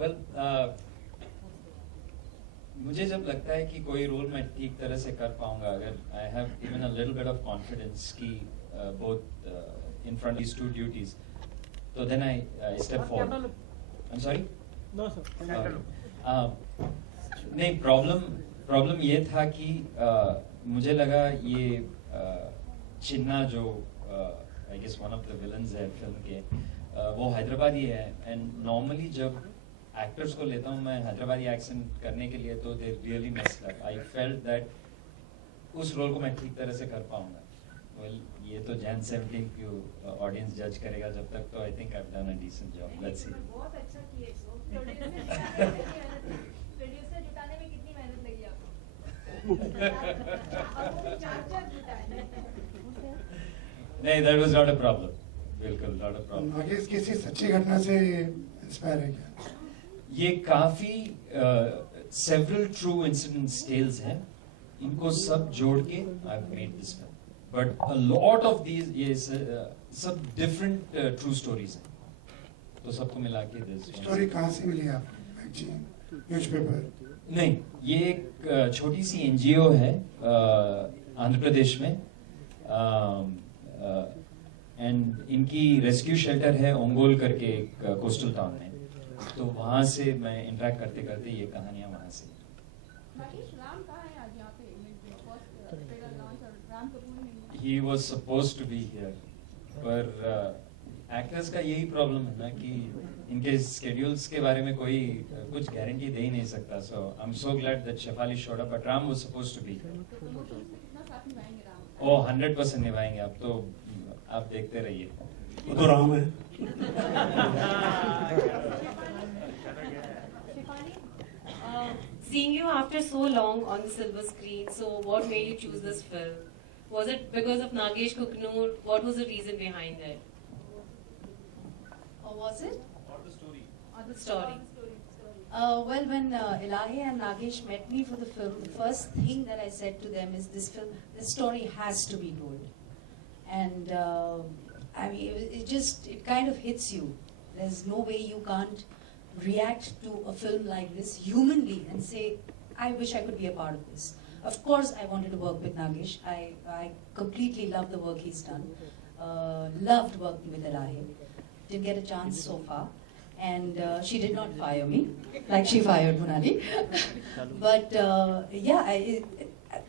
Well, मुझे जब लगता है कि कोई रोल मैं ठीक तरह से कर पाऊंगा, अगर I have even a little bit of confidence कि both in front of these two duties, so then I step forward. I'm sorry? No, sir. नहीं, प्रॉब्लम ये था कि मुझे लगा ये चिन्ना जो I guess one of the villains है फिल्म के, वो हैदराबादी है, and normally जब एक्टर्स को लेता हूँ मैं हैदराबादी एक्सेंट करने के लिए, तो they really messed up. I felt that उस रोल को मैं ठीक तरह से कर पाऊंगा. वेल, ये तो जैन 17 की ऑडियंस जज करेगा, जब तक तो I think I have done a decent job. Let's see. बहुत अच्छा किए सो. प्रोड्यूसर जुटाने में कितनी मेहनत लगी आपको? अब वो चार जुटाए. नहीं, that was not a problem. बिल्कुल नॉट अ प्रॉब्लम. आगे किसी सच्ची घटना से इंस्पायर है क्या? ये काफी सेवरल ट्रू इंसिडेंट्स टेल्स हैं, इनको सब जोड़ के I have made this film. But a lot of these ये सब डिफरेंट ट्रू स्टोरीज हैं, तो सबको मिला के दिस स्टोरी कहाँ से मिली आपको? न्यूज़पेपर? नहीं, ये एक छोटी सी एनजीओ है आंध्र प्रदेश में, एंड इनकी रेस्क्यू शेल्टर है ओंगोल करके एक कोस्टल टाउन में. तो वहां से मैं इंटरेक्ट करते करते ये कहानियां वहां से. राम कहाँ है आज यहाँ पे? फर्स्ट ट्रेलर लॉन्च और राम कपूर नहीं. He was supposed to be here, पर एक्टर्स का यही प्रॉब्लम है ना कि इनके स्केड्यूल्स के बारे में कोई कुछ गारंटी दे ही नहीं सकता. So I am so glad that Shefali showed up, but Ram was supposed to be. कितना साथ निभाएंगे राम? ओ 100% निभाएंगे. आप तो आप देखते रहिए. वो तो राम है. Seeing you after so long on the silver screen, so what made you choose this film? Was it because of Nagesh Kuknoor? What was the reason behind it? Or was it? Or the story. Or the Story. Well, when Elahi and Nagesh met me for the film, the first thing that I said to them is this story has to be told. And I mean, it kind of hits you. There's no way you can't react to a film like this humanly and say, I wish I could be a part of this. Of course, I wanted to work with Nagesh. I completely love the work he's done. Loved working with Elahi. Didn't get a chance so far. And she did not fire me, like she fired Munali. But yeah,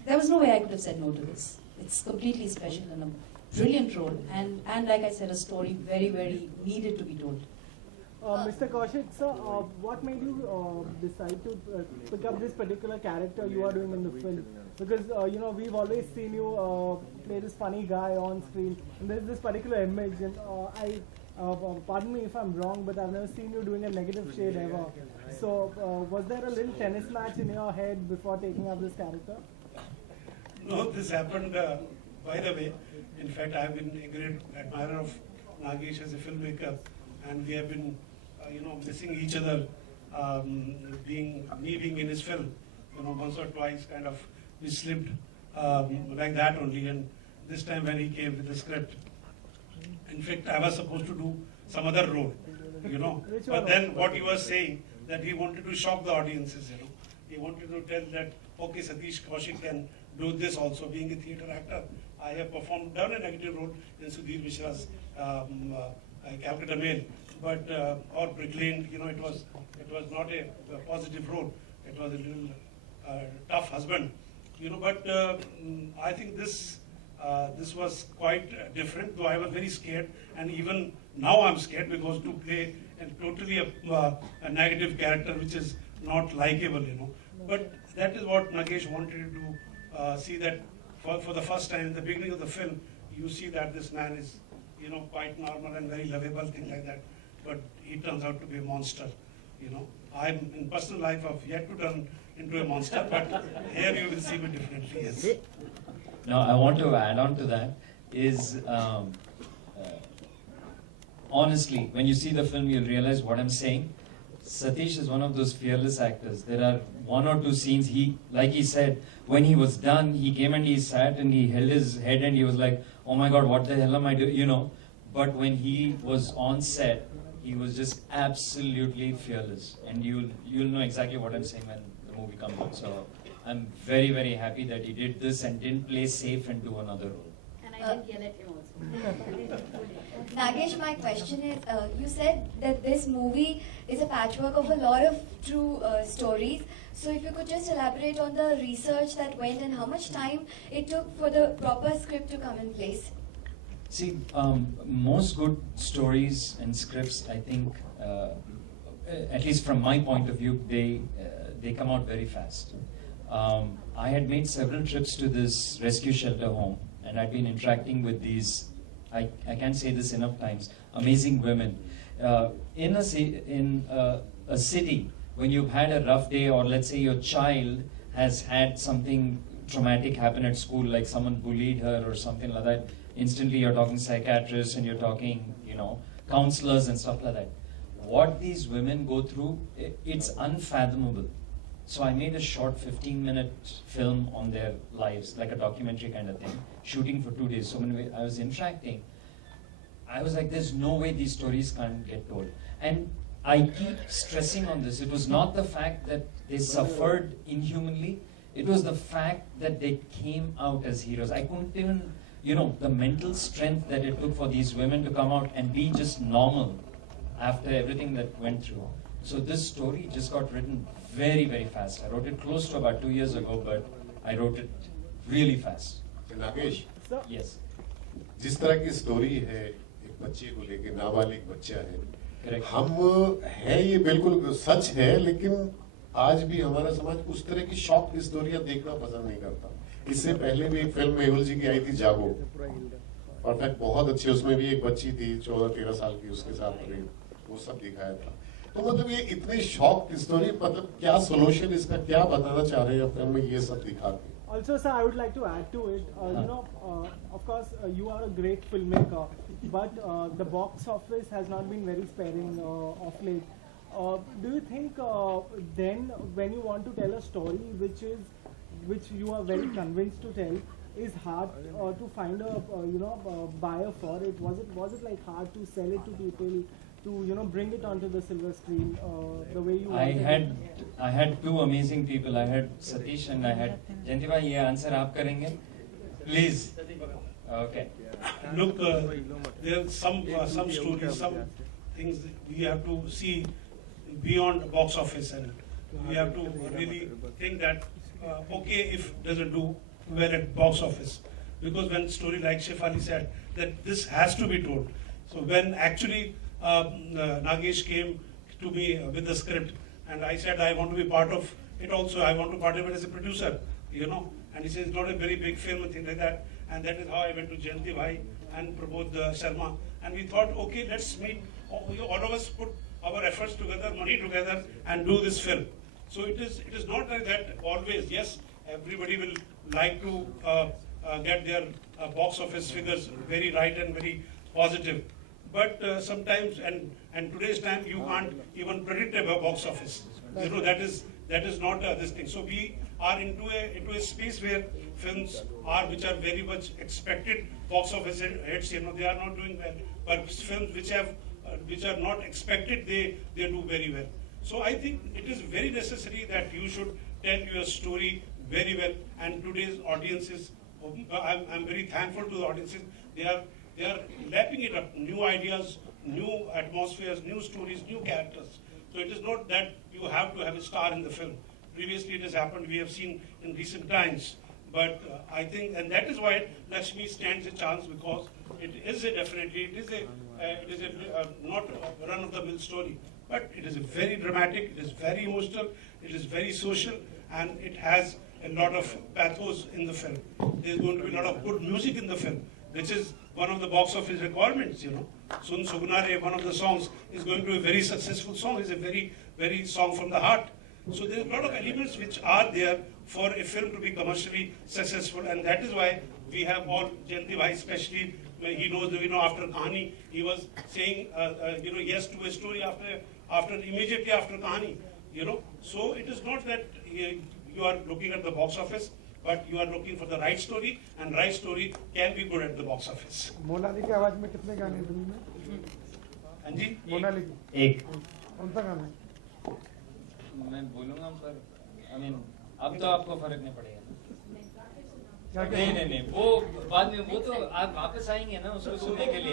there was no way I could have said no to this. It's completely special and a brilliant role. And like I said, a story very, very needed to be told. Mr. Kaushik, sir, what made you decide to pick up this particular character you are doing in the film? Because, you know, we've always seen you play this funny guy on screen, and there's this particular image, and pardon me if I'm wrong, but I've never seen you doing a negative shade ever. So, was there a little tennis match in your head before taking up this character? No, this happened by the way. In fact, I've been a great admirer of Nagesh as a filmmaker, and we have been missing each other, being in his film, once or twice kind of we slipped like that only. And this time when he came with the script, in fact I was supposed to do some other role, but then what he was saying, that he wanted to shock the audiences, he wanted to tell that, okay, Satish Kaushik can do this also. Being a theatre actor, I have done a negative role in Sudhir Mishra's Calcutta Mail, but or Brick Lane, it was not a positive role. It was a little tough husband, But I think this was quite different. Though I was very scared, and even now I'm scared, because to play totally a negative character which is not likable, But that is what Nagesh wanted to see, that for the first time in the beginning of the film, you see that this man is, quite normal and very lovable, thing like that. But he turns out to be a monster, I'm in personal life, I've yet to turn into a monster, but here you will see me differently, yes. Now, I want to add on to that is, honestly, when you see the film, you'll realize what I'm saying. Satish is one of those fearless actors. There are one or two scenes, like he said, when he was done, he came and he sat and he held his head and he was like, oh my God, what the hell am I doing, But when he was on set, he was just absolutely fearless, and you'll know exactly what I'm saying when the movie comes out. So I'm very, very happy that he did this and didn't play safe and do another role. And I didn't yell at him also. Nagesh, my question is, you said that this movie is a patchwork of a lot of true stories. So if you could just elaborate on the research that went and how much time it took for the proper script to come in place. See, most good stories and scripts, I think, at least from my point of view, they come out very fast. I had made several trips to this rescue shelter home, and I'd been interacting with these, I can't say this enough times, amazing women. In a city, when you've had a rough day, or let's say your child has had something traumatic happen at school, like someone bullied her or something like that, instantly you're talking psychiatrists and you're talking, counselors and stuff like that. What these women go through, it's unfathomable. So I made a short 15-minute film on their lives, like a documentary kind of thing, shooting for 2 days. So when I was interacting, I was like, there's no way these stories can't get told. And I keep stressing on this. It was not the fact that they suffered inhumanly. It was the fact that they came out as heroes. I couldn't even, the mental strength that it took for these women to come out and be just normal after everything that went through. So this story just got written very, very fast. I wrote it close to about 2 years ago, but I wrote it really fast. Nagesh, Yes. जिस तरह की story है एक बच्चे को लेके, नाबालिग बच्चा है, Correct. हम है ये बिल्कुल सच है, लेकिन आज भी हमारा समाज उस तरह की शॉक स्टोरियां देखना पसंद नहीं करता. इससे पहले भी एक फिल्म मेहुल जी की आई थी जागो, परफेक्ट, बहुत अच्छी. उसमें भी एक बच्ची थी 14-13 साल की, उसके साथ वो सब दिखाया था. तो मतलब ये इतनी शॉक स्टोरी, मतलब क्या सोल्यूशन इसका, क्या बताना चाह रहे हैं फिल्म में ये सब दिखा के? Also, sir, I would like to add to it. Of course, you are a great filmmaker, but the box office has not been very sparing of late. Do you think then, when you want to tell a story which you are very convinced to tell, is hard to find a buyer for it? Was it like hard to sell it to people, to bring it onto the silver screen the way you wanted? I had two amazing people. I had Satish and I had Jayanti bhai. ये answer आप करेंगे, please. Okay. Look, there are some stories, some things that we have to see beyond box office, and we have to really think that okay, if it doesn't do well at box office, because when story like Shefali said that this has to be told. So when actually Nagesh came to me with the script, and I said I want to be part of it also. I want to part of it as a producer, And he says it's not a very big film and things like that. And that is how I went to Jayanti bhai and Prabodh Sharma. And we thought, okay, let's meet. All of us put our efforts together, money together, and do this film. So it is not like that always. Yes, everybody will like to get their box office figures very right and very positive. But sometimes, and today's time, you can't even predict a box office. That is not this thing. So we are into a space where films which are very much expected box office hits. They are not doing well. But films which are not expected, they do very well. So I think it is very necessary that you should tell your story very well. And today's audiences, I'm very thankful to the audiences. They are lapping it up, new ideas, new atmospheres, new stories, new characters. So it is not that you have to have a star in the film. Previously it has happened, we have seen in recent times. But I think, and that is why Lakshmi stands a chance, because it is not a run-of-the-mill story, but it is a very dramatic, it is very emotional, it is very social, and it has a lot of pathos in the film. There is going to be a lot of good music in the film, which is one of the box office requirements, Sun Sugunare, one of the songs, is going to be a very successful song. It's a very, very song from the heart. So there's a lot of elements which are there for a film to be commercially successful, and that is why we have all, Jayanti bhai especially, he knows, after Kahani, he was saying, yes to a story immediately after Kahani, So it is not that you are looking at the box office, but you are looking for the right story, and right story can be good at the box office. Monali की आवाज में कितने गाने हाँ जी Mona Lisa एक कौन सा गाना है? मैं बोलूंगा पर आई मीन अब तो आपको फर्क नहीं पड़ेगा क्या नहीं वो बाद में वो तो आप वापस आएंगे ना उसको सुनने के लिए